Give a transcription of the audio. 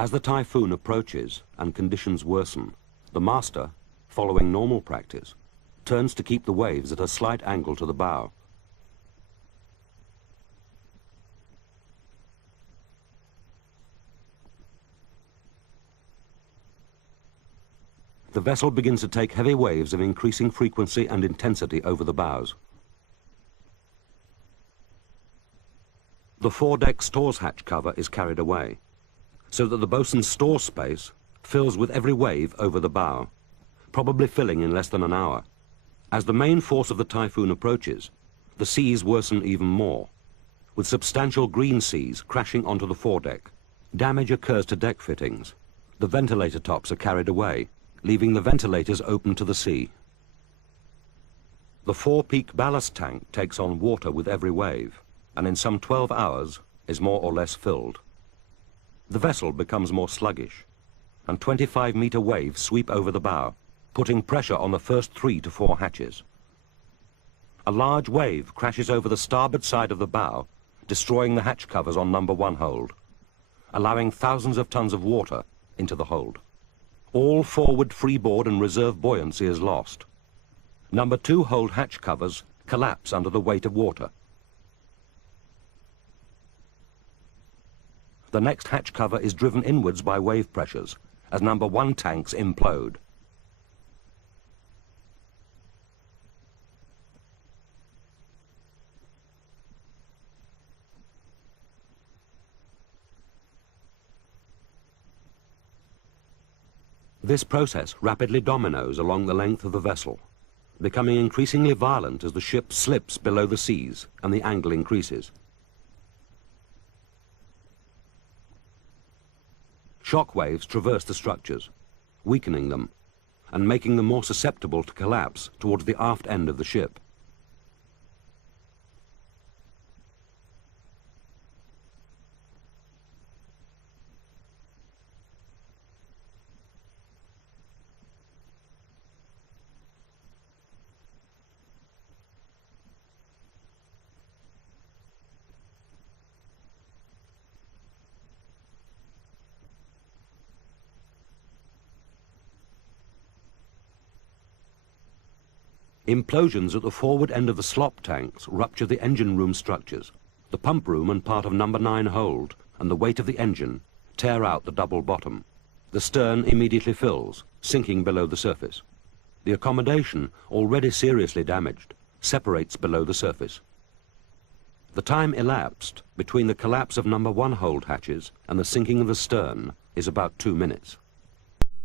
As the typhoon approaches and conditions worsen, the master, following normal practice, turns to keep the waves at a slight angle to the bow. The vessel begins to take heavy waves of increasing frequency and intensity over the bows. The foredeck stores hatch cover is carried away, so that the bosun's store space fills with every wave over the bow, probably filling in less than an hour. As the main force of the typhoon approaches, the seas worsen even more, with substantial green seas crashing onto the foredeck. Damage occurs to deck fittings. The ventilator tops are carried away, leaving the ventilators open to the sea. The four-peak ballast tank takes on water with every wave, and in some 12 hours is more or less filled. The vessel becomes more sluggish, and 25-meter waves sweep over the bow, putting pressure on the first 3 to 4 hatches. A large wave crashes over the starboard side of the bow, destroying the hatch covers on number 1 hold, allowing thousands of tons of water into the hold. All forward freeboard and reserve buoyancy is lost. Number 2 hold hatch covers collapse under the weight of water. The next hatch cover is driven inwards by wave pressures as number 1 tanks implode. This process rapidly dominoes along the length of the vessel, becoming increasingly violent as the ship slips below the seas and the angle increases. Shock waves traverse the structures, weakening them and making them more susceptible to collapse towards the aft end of the ship. Implosions at the forward end of the slop tanks rupture the engine room structures. The pump room and part of number 9 hold and the weight of the engine tear out the double bottom. The stern immediately fills, sinking below the surface. The accommodation, already seriously damaged, separates below the surface. The time elapsed between the collapse of number 1 hold hatches and the sinking of the stern is about 2 minutes.